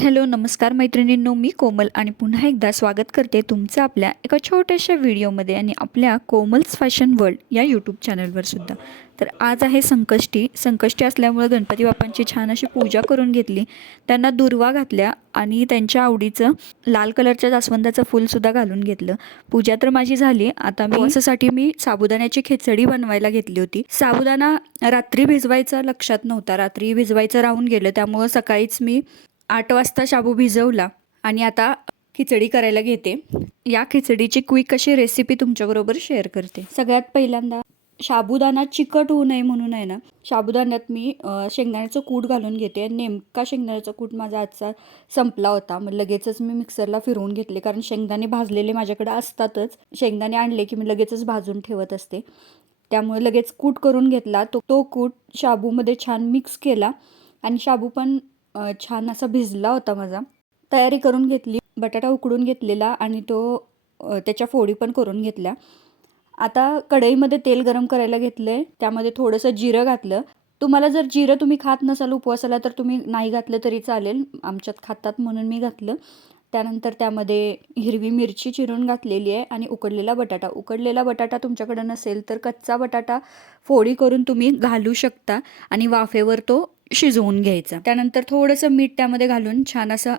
Hello नमस्कार मैत्रिणींनो मी कोमल आणि पुन्हा एकदा स्वागत करते तुमचं आपल्या एका छोट्याशा व्हिडिओमध्ये आणि आपल्या कोमल्स फॅशन वर्ल्ड या यूट्यूब चॅनलवर सुद्धा. तर आज आहे संकष्टी. संकष्टी असल्यामुळं गणपती बाप्पांची छान अशी पूजा करून घेतली. त्यांना दुर्वा घातल्या आणि त्यांच्या आवडीचं लाल कलरच्या जास्वंदाचं फूलसुद्धा घालून घेतलं. पूजा तर माझी झाली. आता मी उपवासासाठी मी साबुदाण्याची खिचडी बनवायला घेतली होती. साबुदाणा रात्री भिजवायचा लक्षात नव्हता. रात्री भिजवायचं राहून गेलं. त्यामुळं सकाळीच मी आठ वाजता शाबू भिजवला आणि आता खिचडी करायला घेते. या खिचडीची क्विक अशी रेसिपी तुमच्याबरोबर शेअर करते. सगळ्यात पहिल्यांदा साबुदाणा चिकट होऊ नये म्हणून आहे ना साबुदाण्यात मी शेंगदाण्याचं कूट घालून घेते. नेमका शेंगदाण्याचा कूट माझा आजचा संपला होता. मग लगेचच मी मिक्सरला फिरवून घेतले. कारण शेंगदाणे भाजलेले माझ्याकडे असतातच. शेंगदाणे आणले की मी लगेचच भाजून ठेवत असते. त्यामुळे लगेच कूट करून घेतला. तो तो कूट शाबूमध्ये छान मिक्स केला. आणि शाबू पण छान असा भिजला होता माझा. तयारी करून घेतली बटाटा उकडून घेतलेला आणि तो त्याच्या फोडी पण करून घेतल्या. आता कढईमध्ये तेल गरम करायला घेतलं आहे त्यामध्ये थोडंसं जिरं घातलं. तुम्हाला जर जिरं तुम्ही खात नसाल उपवासाला तर तुम्ही नाही घातलं तरी चालेल. आमच्यात खातात म्हणून मी घातलं. त्यानंतर त्यामध्ये हिरवी मिरची चिरून घातलेली आहे आणि उकडलेला बटाटा. उकडलेला बटाटा तुमच्याकडं नसेल तर कच्चा बटाटा फोडी करून तुम्ही घालू शकता आणि वाफेवर तो शिजवून घ्यायचा. त्यानंतर थोडंसं मीठ त्यामध्ये घालून छान असं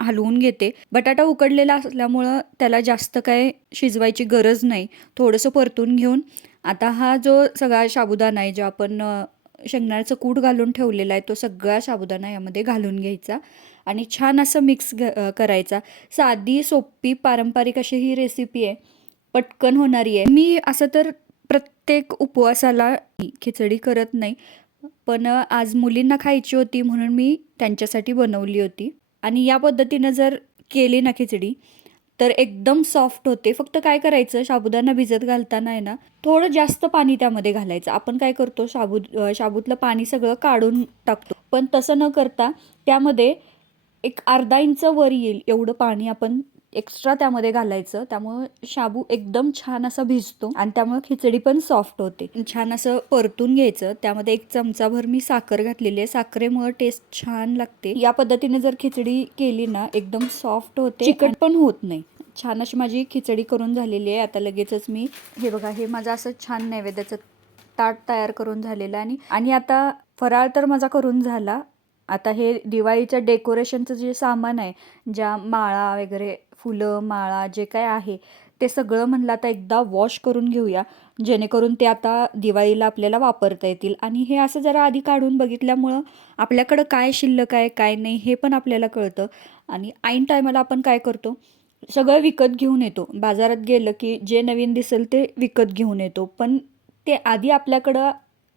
हलवून घेते. बटाटा उकडलेला असल्यामुळं त्याला जास्त काय शिजवायची गरज नाही. थोडंसं परतून घेऊन आता हा जो सगळा साबुदाणा आहे जो आपण अ, शेंगदाण्याचं कूट घालून ठेवलेला आहे तो सगळा साबुदाणा यामध्ये घालून घ्यायचा आणि छान असं मिक्स घ करायचा. साधी सोपी पारंपरिक अशी ही रेसिपी आहे. पटकन होणारी आहे. मी असं तर प्रत्येक उपवासाला खिचडी करत नाही पण आज मुलींना खायची होती म्हणून मी त्यांच्यासाठी बनवली होती. आणि या पद्धतीनं जर केली ना खिचडी तर एकदम सॉफ्ट होते. फक्त काय करायचं शाबुदाना भिजत घालताना आहे ना थोडं जास्त पाणी त्यामध्ये घालायचं. आपण काय करतो शाबू शाबूतलं पाणी सगळं काढून टाकतो. पण तसं न करता त्यामध्ये एक अर्धा इंच वर येईल एवढं पाणी आपण एक्स्ट्रा त्यामध्ये घालायचं. त्यामुळं शाबू एकदम छान असा भिजतो आणि त्यामुळे खिचडी पण सॉफ्ट होते. छान असं परतून घ्यायचं. त्यामध्ये एक चमचाभर मी साखर घातलेली आहे. साखरेमुळे टेस्ट छान लागते. या पद्धतीने जर खिचडी केली ना एकदम सॉफ्ट होते चिकट पण होत नाही. छान अशी माझी खिचडी करून झालेली आहे. आता लगेचच मी हे बघा हे माझं असं छान नैवेद्याचं ताट तयार करून झालेलं आहे आणि आणि आता फराळ तर माझा करून झाला. आता हे दिवाळीच्या डेकोरेशनचं जे सामान आहे ज्या माळा वगैरे फुलं माळा जे काय आहे ते सगळं म्हणलं आता एकदा वॉश करून घेऊया. जेणेकरून ते आता दिवाळीला आपल्याला वापरता येतील. आणि हे असं जरा आधी काढून बघितल्यामुळं आपल्याकडं काय शिल्लक आहे काय नाही हे पण आपल्याला कळतं. आणि ऐन टायमाला आपण काय करतो? सगळं विकत घेऊन येतो. बाजारात गेलं की जे नवीन दिसेल ते विकत घेऊन येतो. पण ते आधी आपल्याकडं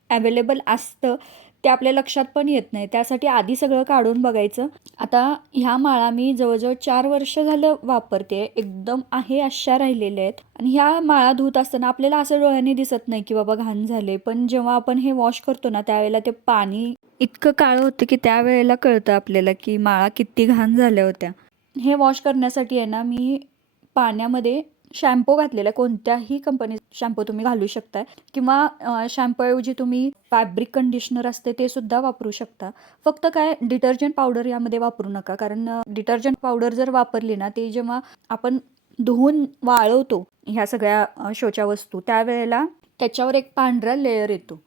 अवेलेबल असतं. ते आपल्या लक्षात पण येत नाही. त्यासाठी आधी सगळं काढून बघायचं. आता ह्या माळा मी जवळजवळ चार वर्ष झालं वापरते. एकदम आहे अशा राहिलेल्या आहेत. आणि ह्या माळा धुत असताना आपल्याला असं डोळ्याने दिसत नाही की बाबा घाण झाले पण जेव्हा आपण हे वॉश करतो ना त्यावेळेला ते पाणी इतकं काळं होतं की त्यावेळेला कळतं आपल्याला की माळा किती घाण झाल्या होत्या. हे वॉश करण्यासाठी आहे ना मी पाण्यामध्ये शॅम्पू घातलेला कोणत्याही कंपनी शॅम्पू तुम्ही घालू शकताय. किंवा शॅम्पूऐवजी तुम्ही फॅब्रिक कंडिशनर असते ते सुद्धा वापरू शकता. फक्त काय डिटर्जंट पावडर यामध्ये वापरू नका. कारण डिटर्जंट पावडर जर वापरली ना ते जेव्हा आपण धुवून वाळवतो ह्या सगळ्या शोच्या वस्तू त्यावेळेला त्याच्यावर एक पांढरा लेयर येतो.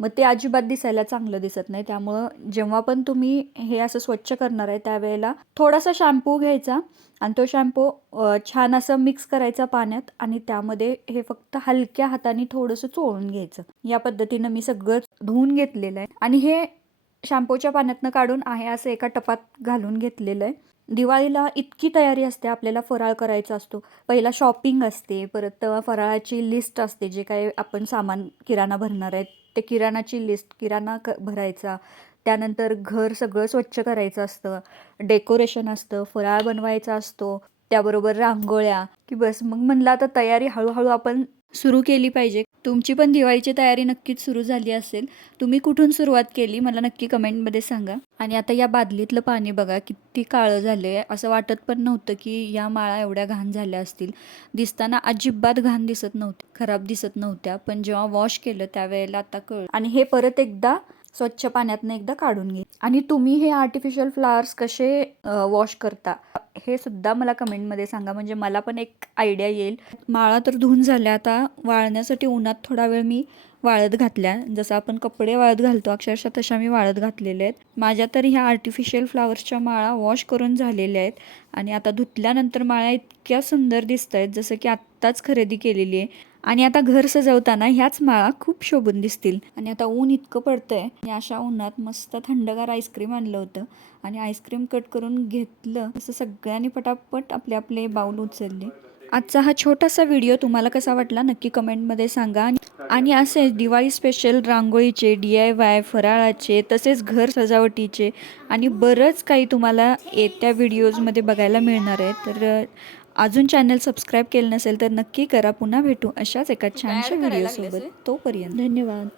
मग ते अजिबात दिसायला चांगलं दिसत नाही. त्यामुळं जेव्हा पण तुम्ही हे असं स्वच्छ करणार आहे त्यावेळेला थोडासा शॅम्पू घ्यायचा आणि तो शॅम्पू छान असं मिक्स करायचा पाण्यात आणि त्यामध्ये हे फक्त हलक्या हाताने थोडंसं चोळून घ्यायचं. या पद्धतीनं मी सगळं धुवून घेतलेलं आहे. आणि हे शॅम्पूच्या पाण्यातनं काढून आहे असं एका टपात घालून घेतलेलं आहे. दिवाळीला इतकी तयारी असते आपल्याला फराळ करायचा असतो. पहिला शॉपिंग असते परत फराळाची लिस्ट असते जे काय आपण सामान किराणा भरणार आहेत ते किराणाची लिस्ट किराणा क भरायचा. त्यानंतर घर सगळं स्वच्छ करायचं असतं. डेकोरेशन असतं फराळ बनवायचा असतो. त्याबरोबर रांगोळ्या. की बस मग म्हणलं आता तयारी हळूहळू आपण सुरू केली पाहिजे. तुमची पण दिवाळीची तयारी नक्कीच सुरू झाली असेल. तुम्ही कुठून सुरुवात केली मला नक्की कमेंटमध्ये सांगा. आणि आता या बादलीतलं पाणी बघा किती काळं झालं आहे असं वाटत पण नव्हतं की या माळा एवढ्या घाण झाल्या असतील. दिसताना अजिबात घाण दिसत नव्हती खराब दिसत नव्हत्या. पण जेव्हा वॉश केलं त्यावेळेला आता कळ आणि हे परत एकदा स्वच्छ पाण्यातनं एकदा काढून घे. आणि तुम्ही हे आर्टिफिशियल फ्लावर्स कसे वॉश करता हे सुद्धा मला कमेंटमध्ये सांगा. म्हणजे मला पण एक आयडिया येईल. माळा तर धुवून झाल्या. आता वाळण्यासाठी उन्हात थोडा वेळ मी वाळत घातल्या. जसं आपण कपडे वाळत घालतो अक्षरशः तशा मी वाळत घातलेल्या आहेत. माझ्या तर ह्या आर्टिफिशियल फ्लावर्सच्या माळा वॉश करून झालेल्या आहेत. आणि आता धुतल्यानंतर माळ्या इतक्या सुंदर दिसत आहेत जसं की आत्ताच खरेदी केलेली आहे. आणि आता घर सजवताना ह्याच माळा खूप शोभून दिसतील. आणि आता ऊन इतकं पडतंय. आणि अशा उन्हात मस्त थंडगार आईस्क्रीम आणलं होतं. आणि आईस्क्रीम कट करून घेतलं. असं सगळ्यांनी पटापट आपले आपले बाऊल उचलले. आजचा हा छोटासा व्हिडिओ तुम्हाला कसा वाटला नक्की कमेंटमध्ये सांगा. आणि- असे दिवाळी स्पेशल रांगोळीचे डी आय वाय फराळाचे तसेच घर सजावटीचे आणि बरंच काही तुम्हाला येत्या व्हिडिओजमध्ये बघायला मिळणार आहे. तर अजून चॅनल सबस्क्राईब केलं नसेल तर नक्की करा. पुन्हा भेटू अशाच एका छानशा व्हिडिओसोबत. तोपर्यंत धन्यवाद.